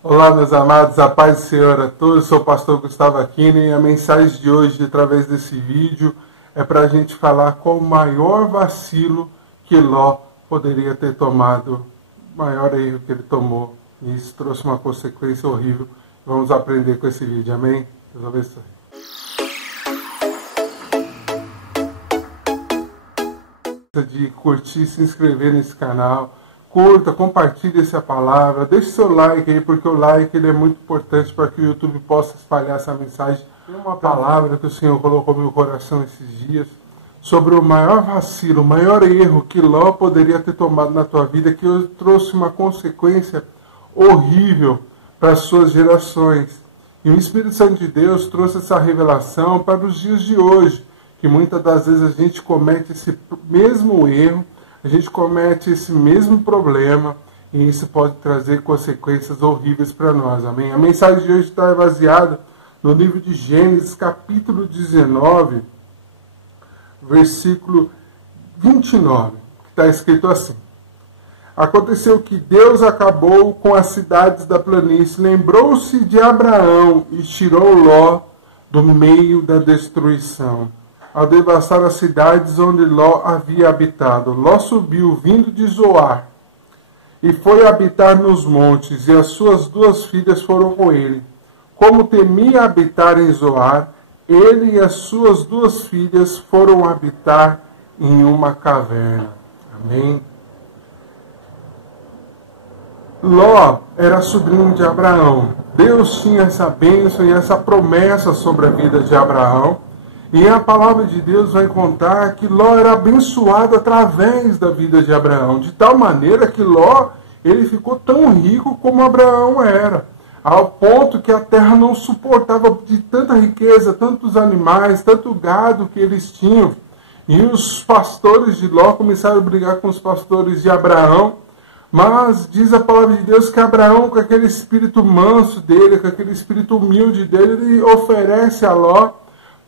Olá, meus amados, a paz do Senhor a todos. Eu sou o pastor Gustavo Aquino e a mensagem de hoje, através desse vídeo, é para a gente falar qual o maior vacilo que Ló poderia ter tomado, o maior erro que ele tomou. E isso trouxe uma consequência horrível. Vamos aprender com esse vídeo, amém? Deus abençoe. De curtir, se inscrever nesse canal, curta, compartilhe essa palavra, deixe seu like aí, porque o like ele é muito importante para que o YouTube possa espalhar essa mensagem. Tem uma palavra que o Senhor colocou no meu coração esses dias sobre o maior vacilo, o maior erro que Ló poderia ter tomado na tua vida, que trouxe uma consequência horrível para as suas gerações. E o Espírito Santo de Deus trouxe essa revelação para os dias de hoje, que muitas das vezes a gente comete esse mesmo erro, a gente comete esse mesmo problema, e isso pode trazer consequências horríveis para nós, amém? A mensagem de hoje está baseada no livro de Gênesis, capítulo 19, versículo 29, que está escrito assim: Aconteceu que Deus acabou com as cidades da planície, lembrou-se de Abraão e tirou Ló do meio da destruição, ao devastar as cidades onde Ló havia habitado. Ló subiu, vindo de Zoar, e foi habitar nos montes, e as suas duas filhas foram com ele. Como temia habitar em Zoar, ele e as suas duas filhas foram habitar em uma caverna. Amém? Ló era sobrinho de Abraão. Deus tinha essa bênção e essa promessa sobre a vida de Abraão. E a palavra de Deus vai contar que Ló era abençoado através da vida de Abraão, de tal maneira que Ló ele ficou tão rico como Abraão era, ao ponto que a terra não suportava de tanta riqueza, tantos animais, tanto gado que eles tinham. E os pastores de Ló começaram a brigar com os pastores de Abraão, mas diz a palavra de Deus que Abraão, com aquele espírito manso dele, com aquele espírito humilde dele, ele oferece a Ló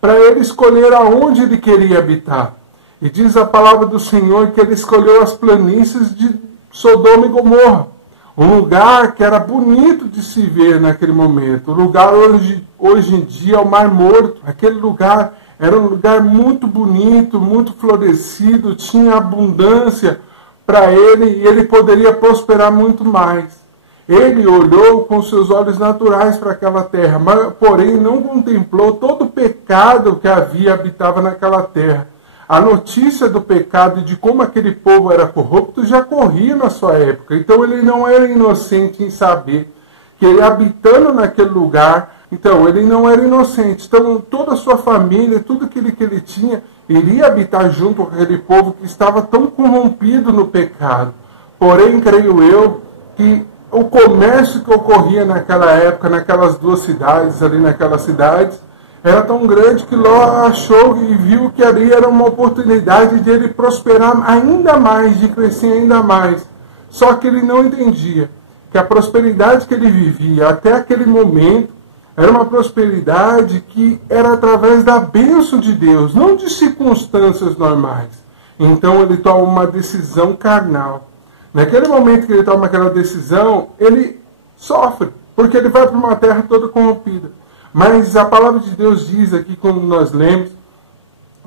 para ele escolher aonde ele queria habitar. E diz a palavra do Senhor que ele escolheu as planícies de Sodoma e Gomorra, um lugar que era bonito de se ver naquele momento, o lugar hoje em dia é o Mar Morto. Aquele lugar era um lugar muito bonito, muito florescido, tinha abundância para ele e ele poderia prosperar muito mais. Ele olhou com seus olhos naturais para aquela terra, mas, porém, não contemplou todo o pecado que habitava naquela terra. A notícia do pecado e de como aquele povo era corrupto já corria na sua época. Então, ele não era inocente em saber que ele, habitando naquele lugar, então, ele não era inocente. Então, toda a sua família, tudo aquilo que ele tinha, iria habitar junto com aquele povo que estava tão corrompido no pecado. Porém, creio eu, que o comércio que ocorria naquela época, naquelas duas cidades, ali naquelas cidades, era tão grande que Ló achou e viu que ali era uma oportunidade de ele prosperar ainda mais, de crescer ainda mais. Só que ele não entendia que a prosperidade que ele vivia até aquele momento era uma prosperidade que era através da bênção de Deus, não de circunstâncias normais. Então ele toma uma decisão carnal. Naquele momento que ele toma aquela decisão, ele sofre, porque ele vai para uma terra toda corrompida. Mas a palavra de Deus diz aqui, quando nós lemos,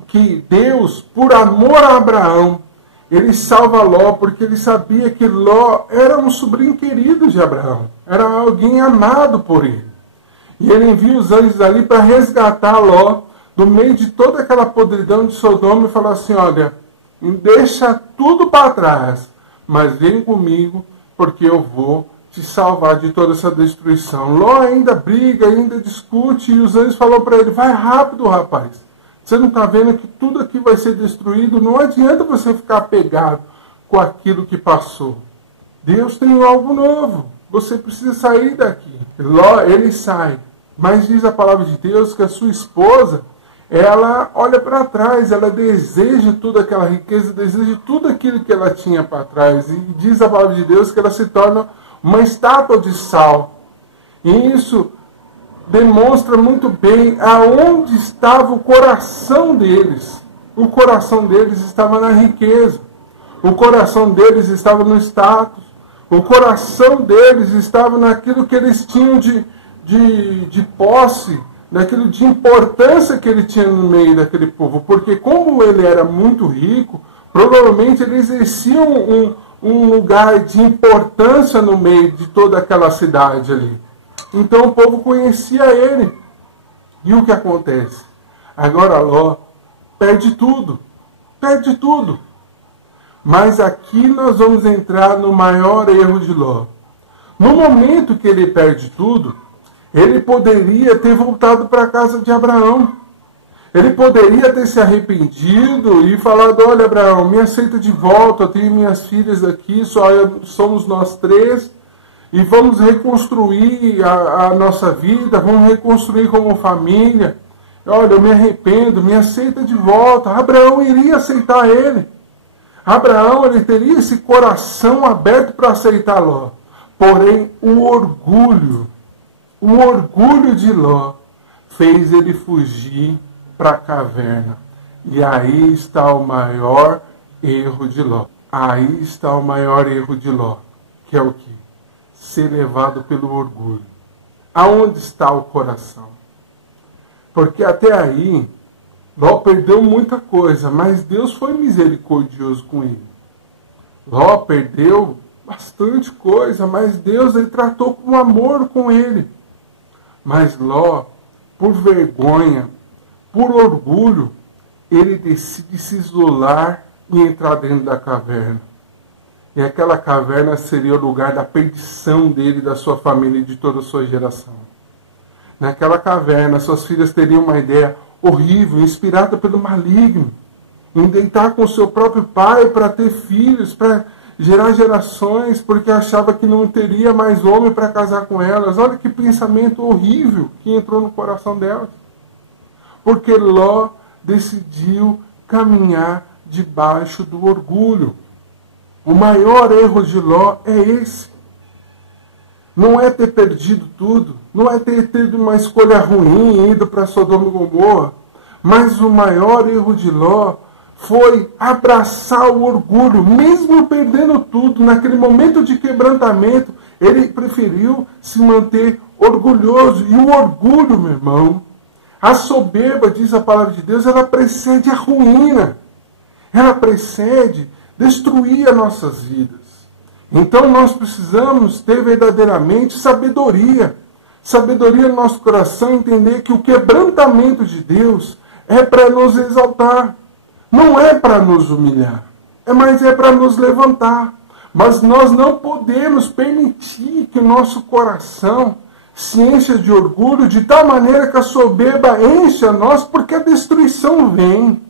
que Deus, por amor a Abraão, ele salva Ló, porque ele sabia que Ló era um sobrinho querido de Abraão, era alguém amado por ele. E ele envia os anjos ali para resgatar Ló do meio de toda aquela podridão de Sodoma e falar assim: olha, deixa tudo para trás, mas vem comigo, porque eu vou te salvar de toda essa destruição. Ló ainda briga, ainda discute, e os anjos falam para ele: vai rápido, rapaz. Você não está vendo que tudo aqui vai ser destruído? Não adianta você ficar apegado com aquilo que passou. Deus tem algo novo. Você precisa sair daqui. Ló, ele sai. Mas diz a palavra de Deus que a sua esposa, ela olha para trás, ela deseja toda aquela riqueza, deseja tudo aquilo que ela tinha para trás. E diz a palavra de Deus que ela se torna uma estátua de sal. E isso demonstra muito bem aonde estava o coração deles. O coração deles estava na riqueza. O coração deles estava no status. O coração deles estava naquilo que eles tinham de posse, naquilo de importância que ele tinha no meio daquele povo. Porque como ele era muito rico, provavelmente ele exercia um lugar de importância no meio de toda aquela cidade ali. Então o povo conhecia ele. E o que acontece? Agora Ló perde tudo. Perde tudo. Mas aqui nós vamos entrar no maior erro de Ló. No momento que ele perde tudo, ele poderia ter voltado para a casa de Abraão. Ele poderia ter se arrependido e falado: olha, Abraão, me aceita de volta, eu tenho minhas filhas aqui, só somos nós três, e vamos reconstruir a nossa vida, vamos reconstruir como família. Olha, eu me arrependo, me aceita de volta. Abraão iria aceitar ele. Abraão, ele teria esse coração aberto para aceitar Ló. Porém, o orgulho de Ló fez ele fugir para a caverna. E aí está o maior erro de Ló. Aí está o maior erro de Ló. Que é o quê? Ser levado pelo orgulho. Aonde está o coração? Porque até aí, Ló perdeu muita coisa, mas Deus foi misericordioso com ele. Ló perdeu bastante coisa, mas Deus ele tratou com amor com ele. Mas Ló, por vergonha, por orgulho, ele decide se isolar e entrar dentro da caverna. E aquela caverna seria o lugar da perdição dele, da sua família e de toda a sua geração. Naquela caverna, suas filhas teriam uma ideia horrível, inspirada pelo maligno, em deitar com seu próprio pai para ter filhos, para gerar gerações, porque achava que não teria mais homem para casar com elas. Olha que pensamento horrível que entrou no coração delas. Porque Ló decidiu caminhar debaixo do orgulho. O maior erro de Ló é esse. Não é ter perdido tudo, não é ter tido uma escolha ruim e ido para Sodoma e Gomorra, mas o maior erro de Ló foi abraçar o orgulho, mesmo perdendo tudo. Naquele momento de quebrantamento, ele preferiu se manter orgulhoso. E o orgulho, meu irmão, a soberba, diz a palavra de Deus, ela precede a ruína. Ela precede destruir as nossas vidas. Então nós precisamos ter verdadeiramente sabedoria. Sabedoria no nosso coração, entender que o quebrantamento de Deus é para nos exaltar. Não é para nos humilhar, mas é para nos levantar. Mas nós não podemos permitir que o nosso coração se encha de orgulho de tal maneira que a soberba encha nós, porque a destruição vem.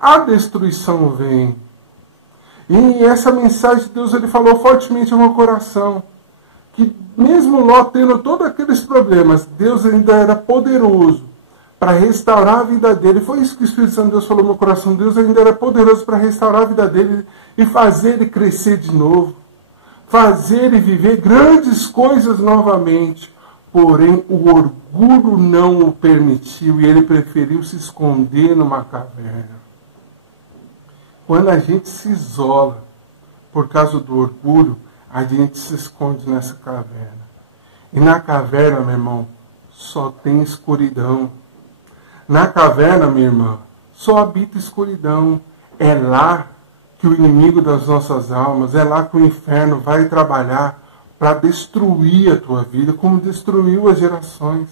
A destruição vem. E essa mensagem de Deus, ele falou fortemente ao meu coração, que mesmo Ló tendo todos aqueles problemas, Deus ainda era poderoso para restaurar a vida dele. Foi isso que o Espírito Santo de Deus falou no meu coração. Deus ainda era poderoso para restaurar a vida dele e fazer ele crescer de novo. Fazer ele viver grandes coisas novamente. Porém, o orgulho não o permitiu e ele preferiu se esconder numa caverna. Quando a gente se isola por causa do orgulho, a gente se esconde nessa caverna. E na caverna, meu irmão, só tem escuridão. Na caverna, minha irmã, só habita escuridão. É lá que o inimigo das nossas almas, é lá que o inferno vai trabalhar para destruir a tua vida, como destruiu as gerações.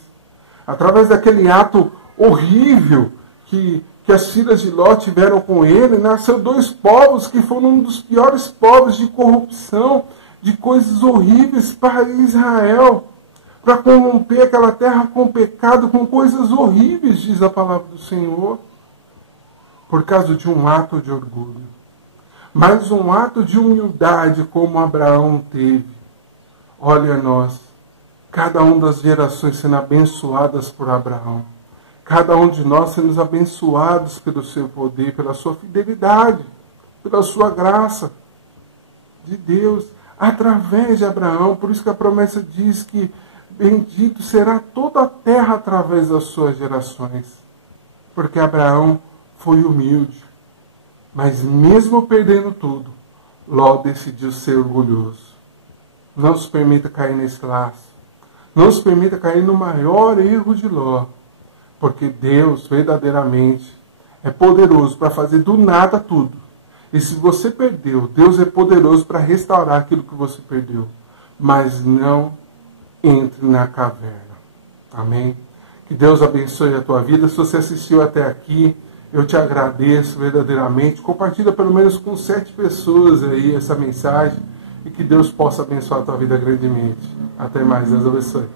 Através daquele ato horrível que as filhas de Ló tiveram com ele, nasceu dois povos que foram um dos piores povos de corrupção, de coisas horríveis para Israel, para corromper aquela terra com pecado, com coisas horríveis, diz a palavra do Senhor, por causa de um ato de orgulho. Mas um ato de humildade como Abraão teve. Olha nós, cada uma das gerações sendo abençoadas por Abraão. Cada um de nós sendo abençoados pelo seu poder, pela sua fidelidade, pela sua graça de Deus, através de Abraão. Por isso que a promessa diz que bendito será toda a terra através das suas gerações. Porque Abraão foi humilde. Mas mesmo perdendo tudo, Ló decidiu ser orgulhoso. Não se permita cair nesse laço. Não se permita cair no maior erro de Ló. Porque Deus, verdadeiramente, é poderoso para fazer do nada tudo. E se você perdeu, Deus é poderoso para restaurar aquilo que você perdeu. Mas não entre na caverna. Amém? Que Deus abençoe a tua vida. Se você assistiu até aqui, eu te agradeço verdadeiramente. Compartilha pelo menos com 7 pessoas aí essa mensagem. E que Deus possa abençoar a tua vida grandemente. Até mais. Deus abençoe.